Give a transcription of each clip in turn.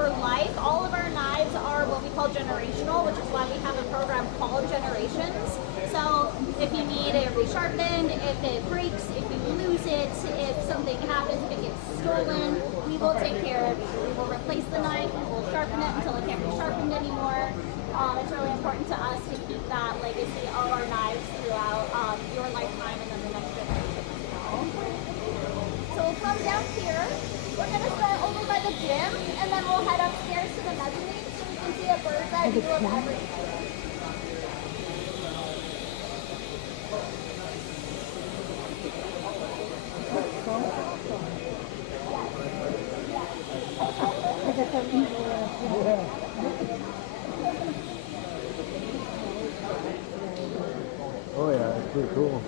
for life. All of our knives are what we call generational, which is why we have a program called Generations. So if you need it resharpened, if it breaks, if you lose it, if something happens, if it gets stolen, we will take care of you. We will replace the knife, we will sharpen it until it can't be sharpened anymore. It's really important to us to keep that legacy of our knives throughout your lifetime and then the next generation as well. So we'll come down here. We're going to start over by the gym, and then we'll head upstairs to the mezzanine so we can see a bird's eye view of everything. Oh yeah, it's pretty cool.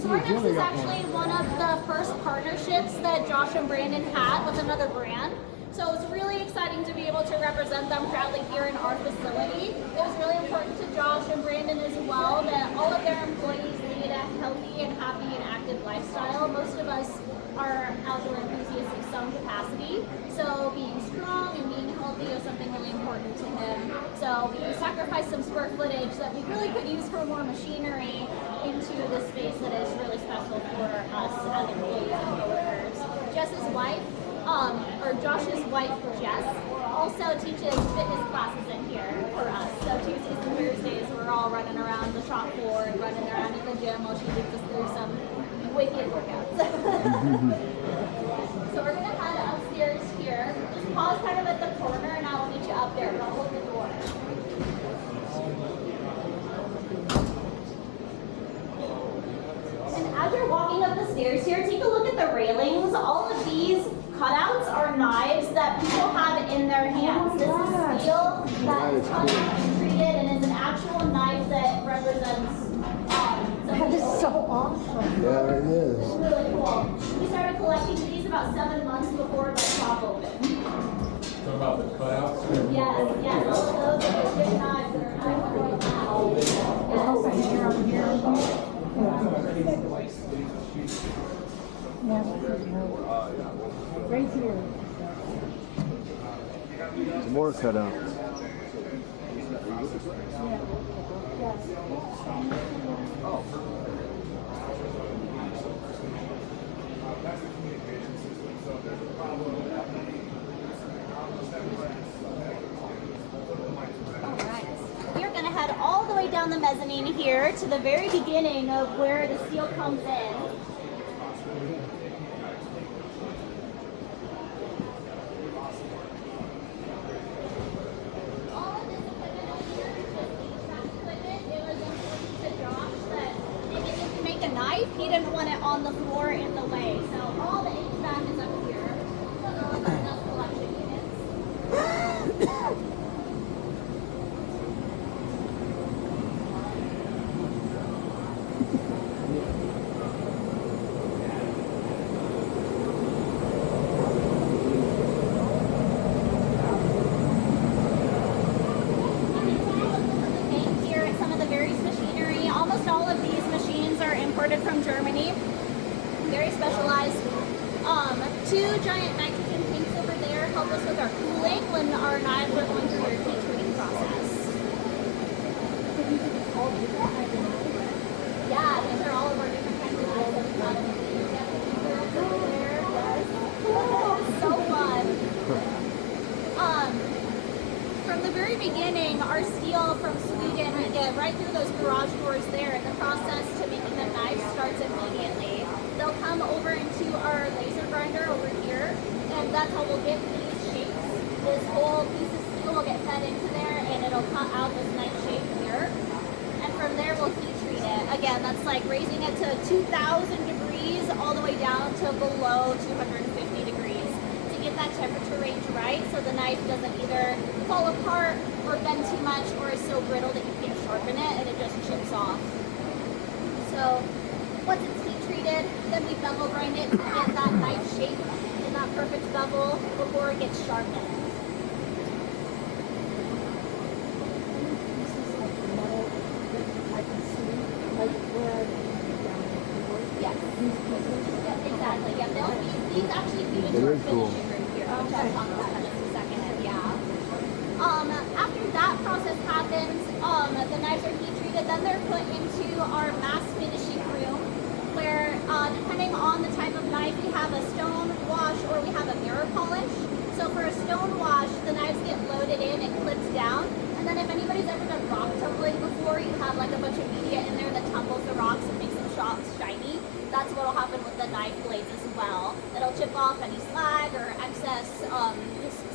Sorenex is actually one of the first partnerships that Josh and Brandon had with another brand. So it's really exciting to be able to represent them proudly here in our facility. It was really important to Josh and Brandon as well that all of their employees lead a healthy and happy and active lifestyle. Most of us are outdoor enthusiasts of some capacity. So being strong and being healthy is something really important to him. So we sacrificed some square footage that we really could use for more machinery into the space that is really special for us as employees and coworkers. Jess's wife, or Josh's wife, Jess, also teaches fitness classes in here for us. So Tuesdays and Thursdays, we're all running around the shop floor and running around at the gym while she leads us through some wicked workouts. So we're gonna head upstairs here. Just pause kind of at the corner and I will meet you up there. Don't hold the door. And as you're walking up the stairs here, take a look at the railings. All of these cutouts are knives that people have in their hands. This is steel that is cut and treated and is an actual knife that represents that is so awesome. Yeah, it is. It's really cool. We started collecting these about 7 months before the shop opened. Talk about the cutouts? Yes, yes. All of those are the big knives that are out right now. There's also here on here. Yeah. Right here. Some more cutouts. We're going to head all the way down the mezzanine here to the very beginning of where the steel comes in. All of this equipment over here is just HVAC equipment. It was important to Josh that if he needed to make a knife, he didn't want it on the floor in the way. So all the HVAC is up here. Those are all the dust collection units. Imported from Germany, very specialized. Two giant nitrogen tanks over there help us with our cooling when our knives are going through their heat treating process. Yeah, these are all of our different kinds of knives that we got in over there. Yes. So fun. From the very beginning, our steel from Sweden, we get right through those garage doors there, and the process to making the knife starts immediately. They'll come over into our laser grinder over here, and that's how we'll get these shapes. This whole piece of steel will get fed into there, and it'll cut out this nice shape here. And from there, we'll heat treat it. Again, that's like raising it to 2,000 degrees all the way down to below 250 degrees. Get that temperature range right so the knife doesn't either fall apart or bend too much or is so brittle that you can't sharpen it and it just chips off. So once it's heat treated, then we bevel grind it to get that knife shape and that perfect bevel before it gets sharpened. Very cool. finishing room here, which I'll talk about in just a second. Yeah. After that process happens, the knives are heat treated, then they're put into our mass finishing room, where depending on the type of knife, we have a stone wash or we have a mirror polish. So for a stone wash, the knives get loaded in and clipped down. And then if anybody's ever done rock tumbling before, you have like a bunch of media in there that tumbles the rocks and makes them shiny. That's what will happen with the knife blades as well. It'll chip off any slag or excess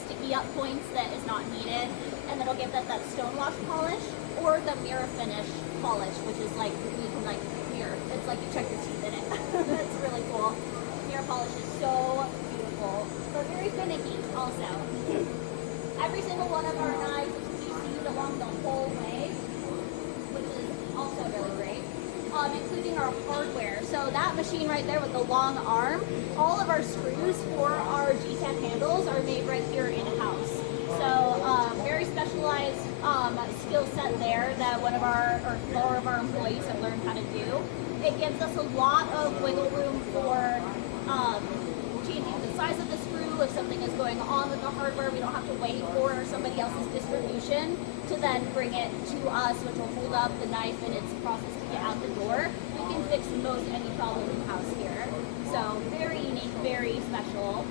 sticky up points that is not needed. And then it'll give that stone wash polish or the mirror finish polish, which is like, you can like mirror. It's like you check your teeth in it. It's really cool. Mirror polish is so beautiful, but very finicky also. Every single one of our knives is QC'd along the whole way, which is also really great, including our hardware. So that machine right there with the long arm, all of our screws for our G10 handles are made right here in-house. So very specialized skill set there that one of our, or four of our employees have learned how to do. It gives us a lot of wiggle room for changing the size of the screw. If something is going on with the hardware, we don't have to wait for somebody else's distribution to then bring it to us, which will hold up the knife in its process to get out the door. We can fix most any problem in-house here. So very unique, very special.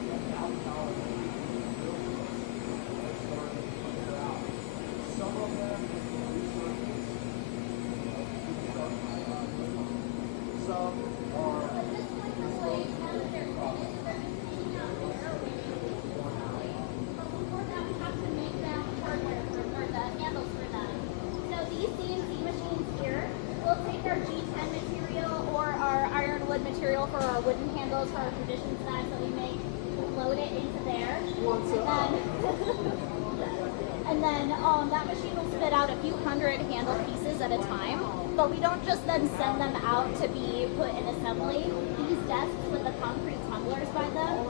Material for our wooden handles for our tradition knives that we make, load it into there, and then that machine will spit out a few hundred handle pieces at a time. But we don't just then send them out to be put in assembly. These desks with the concrete tumblers by them